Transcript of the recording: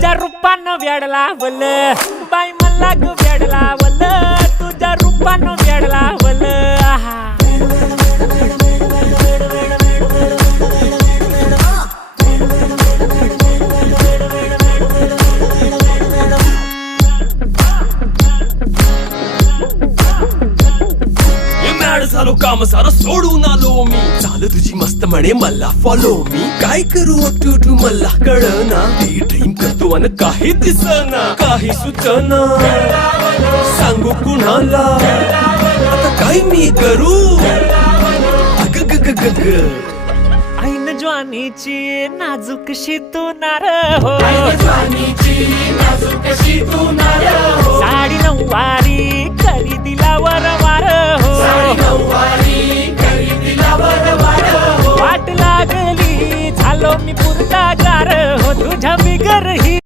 तुझ्या रूपानं वेड लावल बाई मला ग वेड लावल तुझ्या रूपानं वेड लावल आहा झालो काम सारं सोडून आलो मी चाल तुझी मस्त म्हणे मला फॉलो मी काय करू टू मला कळना ती ड्रीम करतो अन काही दिसना काही सुचना सांगू कुणाला आता काय मी करू अग ग ग ग ग ऐन ज्वानीची नाजूकशी तू नार हो साडी नऊवारी करी दिला वरवार हो वाट लागली झालो मी पुरता गार हो तुझ्या बिगर ही